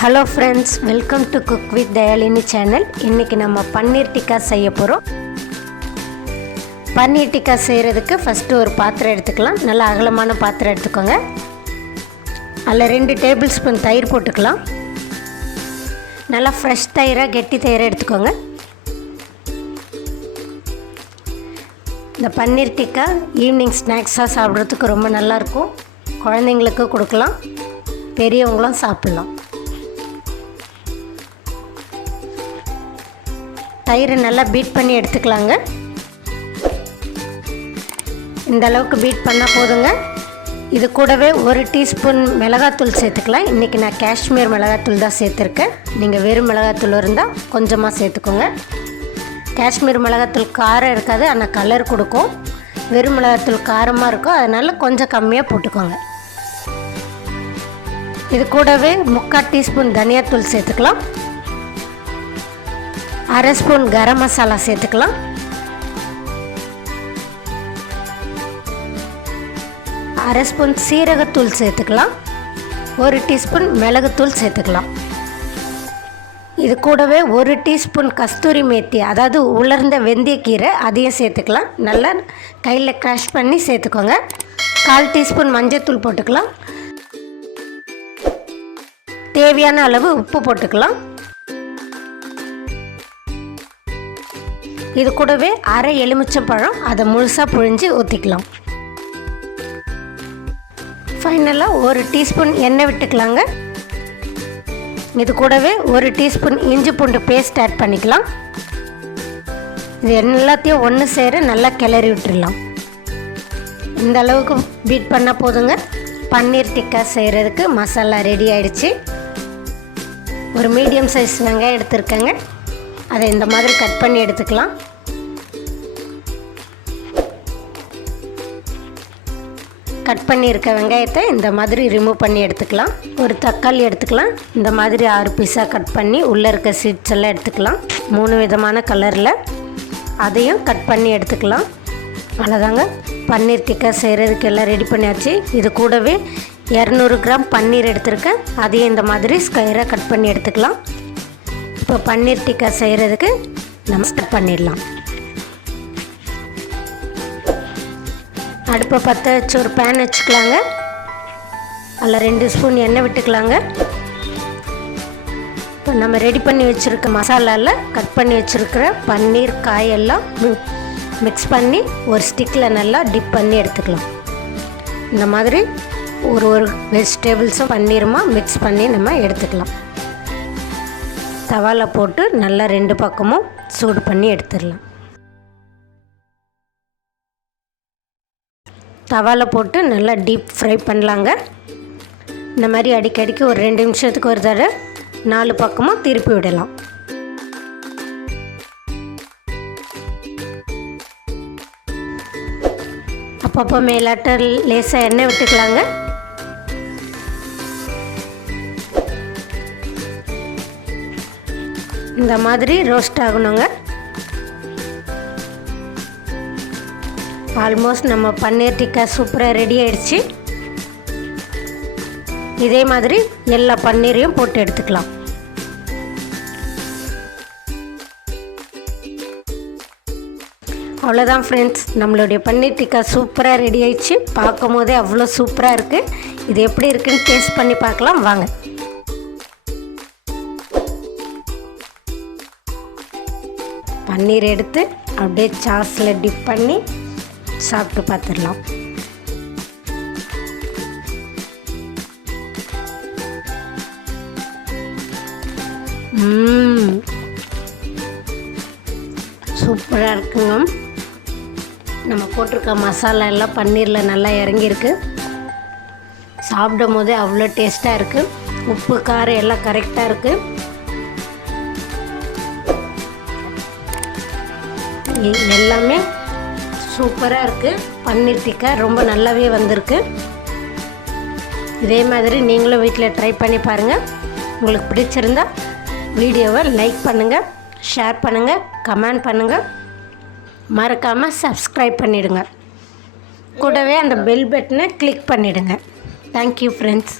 Hello friends, welcome to cook with Dayalini channel. இன்றைக்கி நம்ம பன்னீர் டிக்கா செய்ய போகிறோம். பன்னீர் டிக்கா செய்கிறதுக்கு ஃபஸ்ட்டு ஒரு பாத்திரம் எடுத்துக்கலாம். நல்லா அகலமான பாத்திரம் எடுத்துக்கோங்க. அதில் 2 டேபிள் ஸ்பூன் தயிர் போட்டுக்கலாம். நல்லா ஃப்ரெஷ் தயிராக கெட்டி தயிராக எடுத்துக்கோங்க. இந்த பன்னீர் டிக்கா ஈவினிங் ஸ்நாக்ஸாக சாப்பிட்றதுக்கு ரொம்ப நல்லாயிருக்கும். குழந்தைங்களுக்கு கொடுக்கலாம், பெரியவங்களும் சாப்பிட்லாம். தயிரை நல்லா பீட் பண்ணி எடுத்துக்கலாங்க. இந்த அளவுக்கு பீட் பண்ணால் போதுங்க. இது கூடவே 1 டீஸ்பூன் மிளகாத்தூள் சேர்த்துக்கலாம். இன்றைக்கி நான் காஷ்மீர் மிளகாத்தூள் தான் சேர்த்துருக்கேன். நீங்கள் வெறும் மிளகாத்தூள் இருந்தால் கொஞ்சமாக சேர்த்துக்கோங்க. காஷ்மீர் மிளகாத்தூள் காரம் இருக்காது, ஆனால் கலர் கொடுக்கும். வெறும் மிளகாத்தூள் காரமாக இருக்கும், அதனால் கொஞ்சம் கம்மியாக போட்டுக்கோங்க. இது கூடவே 3/4 டீஸ்பூன் தனியாத்தூள் சேர்த்துக்கலாம். 1/2 ஸ்பூன் கரம் மசாலா சேர்த்துக்கலாம். 1/2 ஸ்பூன் சீரகத்தூள் சேர்த்துக்கலாம். 1 டீஸ்பூன் மிளகுத்தூள் சேர்த்துக்கலாம். இது கூடவே 1 டீஸ்பூன் கஸ்தூரி மேத்தி, அதாவது உலர்ந்த வெந்தயக்கீரை, அதையும் சேர்த்துக்கலாம். நல்லா கையில் க்ரஷ் பண்ணி சேர்த்துக்கோங்க. 1/4 டீஸ்பூன் மஞ்சத்தூள் போட்டுக்கலாம். தேவையான அளவு உப்பு போட்டுக்கலாம். இது கூடவே 1/2 எலுமிச்சம்பழம், அதை முழுசாக புழிஞ்சு ஊற்றிக்கலாம். ஃபைனலாக 1 டீஸ்பூன் எண்ணெய் விட்டுக்கலாங்க. இது கூடவே 1 டீஸ்பூன் இஞ்சி பூண்டு பேஸ்ட் ஆட் பண்ணிக்கலாம். இது எல்லாத்தையும் ஒன்று சேர நல்லா கிளறி விட்டுடலாம். இந்த அளவுக்கு பீட் பண்ணால் போதுங்க. பன்னீர் டிக்கா செய்கிறதுக்கு மசாலா ரெடி ஆகிடுச்சு. ஒரு மீடியம் சைஸ் வெங்காயம் எடுத்துருக்கேங்க. அதை இந்த மாதிரி கட் பண்ணி எடுத்துக்கலாம். கட் பண்ணியிருக்க வெங்காயத்தை இந்த மாதிரி ரிமூவ் பண்ணி எடுத்துக்கலாம். ஒரு தக்காளி எடுத்துக்கலாம். இந்த மாதிரி 6 பீஸாக கட் பண்ணி உள்ளே இருக்க சீட்ஸ் எல்லாம் எடுத்துக்கலாம். 3 விதமான கலரில் அதையும் கட் பண்ணி எடுத்துக்கலாம். அவ்வளோதாங்க, பன்னீர் டிக்கா செய்கிறதுக்கு எல்லாம் ரெடி பண்ணியாச்சு. இது கூடவே 200 கிராம் பன்னீர் எடுத்துருக்கேன். அதையும் இந்த மாதிரி ஸ்கொயராக கட் பண்ணி எடுத்துக்கலாம். இப்போ பன்னீர் டிக்கா செய்கிறதுக்கு நம்ம ஸ்டார்ட் பண்ணிடலாம். அடுப்பை பற்ற வச்சு ஒரு பேன் வச்சுக்கலாங்க. அதில் 2 ஸ்பூன் எண்ணெய் விட்டுக்கலாங்க. இப்போ நம்ம ரெடி பண்ணி வச்சுருக்க மசாலாவில் கட் பண்ணி வச்சுருக்கிற பன்னீர் காயெல்லாம் மிக்ஸ் பண்ணி ஒரு ஸ்டிக்கில் நல்லா டிப் பண்ணி எடுத்துக்கலாம். இந்த மாதிரி ஒரு வெஜிடபிள்ஸும் பன்னீருமா மிக்ஸ் பண்ணி நம்ம எடுத்துக்கலாம். தவாவில் போட்டு நல்லா 2 பக்கமும் சூடு பண்ணி எடுத்துடலாம். தவாவில் போட்டு நல்லா டீப் ஃப்ரை பண்ணலாங்க. இந்த மாதிரி அடிக்கடிக்கு ஒரு 2 நிமிஷத்துக்கு ஒரு தடவை 4 பக்கமும் திருப்பி விடலாம். அப்பப்போ மேலாட்ட லேசாக எண்ணெய் விட்டுக்கலாங்க. இந்த மாதிரி ரோஸ்ட் ஆகணுங்க. ஆல்மோஸ்ட் நம்ம பன்னீர் டிக்கா சூப்பராக ரெடி ஆயிடுச்சு. இதே மாதிரி எல்லா பன்னீரையும் போட்டு எடுத்துக்கலாம். அவ்வளோதான் ஃப்ரெண்ட்ஸ், நம்மளுடைய பன்னீர் டிக்கா சூப்பராக ரெடி ஆயிடுச்சு. பார்க்கும் போதே அவ்வளோ சூப்பராக இருக்குது. இது எப்படி இருக்குன்னு டேஸ்ட் பண்ணி பார்க்கலாம் வாங்க. பன்னீர் எடுத்து அப்படியே சாஸில் டிப் பண்ணி சாப்பிட்டு பார்த்துடலாம். சூப்பராக இருக்குங்க. நம்ம போட்டிருக்க மசாலா எல்லாம் பன்னீரில் நல்லா இறங்கியிருக்கு. சாப்பிடும் போதே அவ்வளோ டேஸ்ட்டாக இருக்குது. உப்பு காரம் எல்லாம் கரெக்டாக இருக்குது. எல்லாமே சூப்பராக இருக்குது. பன்னீர் டிக்கா ரொம்ப நல்லாவே வந்திருக்கு. இதே மாதிரி நீங்களும் வீட்டில் ட்ரை பண்ணி பாருங்கள். உங்களுக்கு பிடிச்சிருந்தா வீடியோவை லைக் பண்ணுங்கள், ஷேர் பண்ணுங்கள், கமெண்ட் பண்ணுங்கள். மறக்காமல் சப்ஸ்கிரைப் பண்ணிவிடுங்க. கூடவே அந்த பெல் பட்டனை கிளிக் பண்ணிவிடுங்க. Thank you friends.